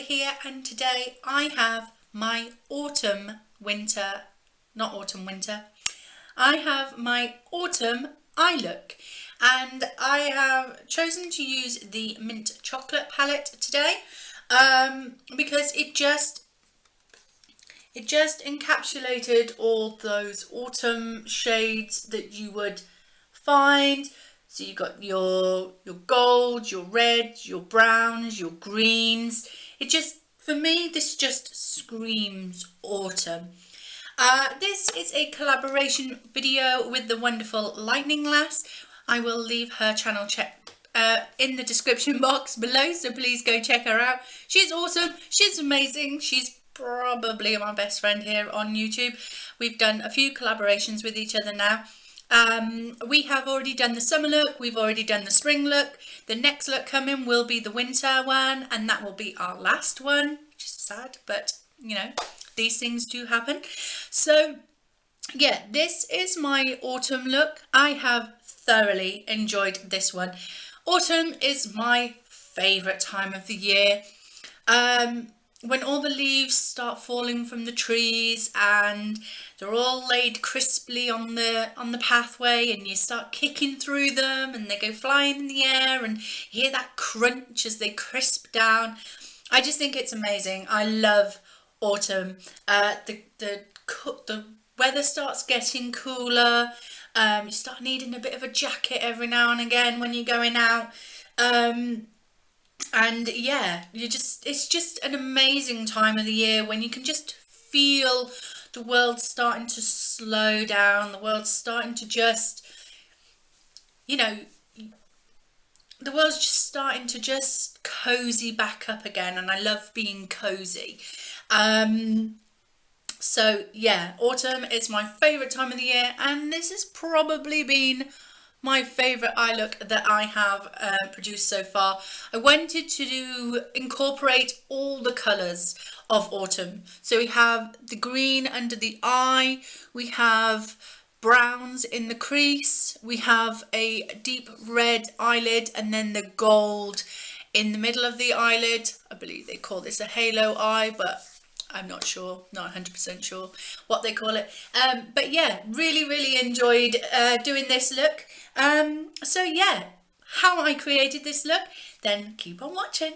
here, and today I have my I have my autumn eye look, and I have chosen to use the mint chocolate palette today because it just encapsulated all those autumn shades that you would find. So you got your gold, your reds, your browns, your greens. It just, for me, this just screams autumn. This is a collaboration video with the wonderful LightningLass. I will leave her channel in the description box below, so please go check her out. She's awesome, she's amazing, she's probably my best friend here on YouTube. We've done a few collaborations with each other now. We have already done the summer look, we've already done the spring look. The next look coming will be the winter one, and that will be our last one, which is sad, but you know, these things do happen. So yeah, this is my autumn look. I have thoroughly enjoyed this one. Autumn is my favourite time of the year. When all the leaves start falling from the trees and they're all laid crisply on the pathway, and you start kicking through them and they go flying in the air and you hear that crunch as they crisp down. I just think it's amazing. I love autumn. The weather starts getting cooler. You start needing a bit of a jacket every now and again when you're going out. And yeah, it's just an amazing time of the year when you can just feel the world starting to slow down, the world's starting to just, you know, the world's just starting to just cozy back up again, and I love being cozy. So yeah, autumn is my favourite time of the year, and this has probably been my favourite eye look that I have produced so far. I wanted to incorporate all the colours of autumn. So we have the green under the eye, we have browns in the crease, we have a deep red eyelid, and then the gold in the middle of the eyelid. I believe they call this a halo eye, but I'm not sure, not 100% sure what they call it. But yeah, really enjoyed doing this look. So yeah, how I created this look, then keep on watching.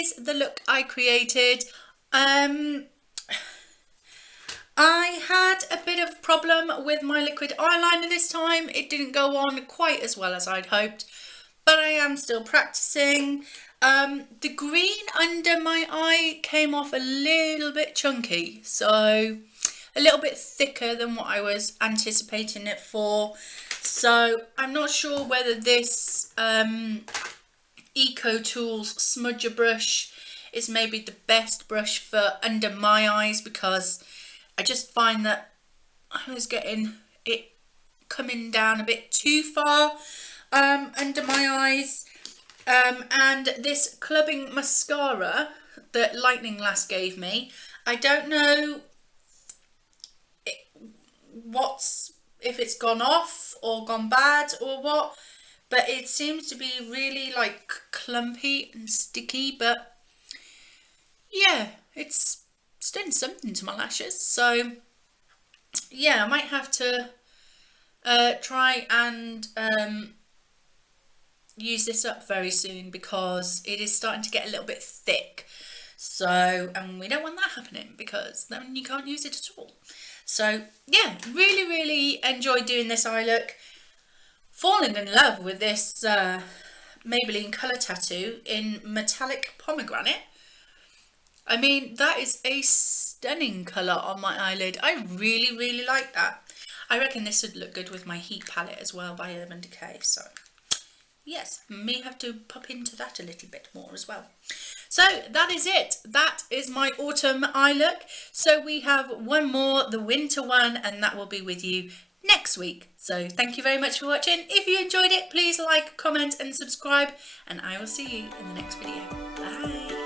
is the look I created. I had a bit of problem with my liquid eyeliner this time. It didn't go on quite as well as I'd hoped, but I am still practicing. The green under my eye came off a little bit chunky, so a little bit thicker than what I was anticipating it for. So I'm not sure whether this Eco Tools smudger brush is maybe the best brush for under my eyes, because I just find that I was getting it coming down a bit too far under my eyes. And this clubbing mascara that LightningLass gave me, I don't know if it's gone off or gone bad or what, but it seems to be really like clumpy and sticky. But yeah, it's done something to my lashes, so yeah, I might have to try and use this up very soon, because it is starting to get a little bit thick. So, and we don't want that happening, because then you can't use it at all. So yeah, really enjoyed doing this eye look. Fallen in love with this Maybelline colour tattoo in metallic pomegranate. I mean, that is a stunning colour on my eyelid. I really like that. I reckon this would look good with my Heat palette as well by Urban Decay. So yes, may have to pop into that a little bit more as well. So that is it. That is my autumn eye look. So we have one more, the winter one, and that will be with you next week. So thank you very much for watching. If you enjoyed it, please like, comment and subscribe, and I will see you in the next video. Bye.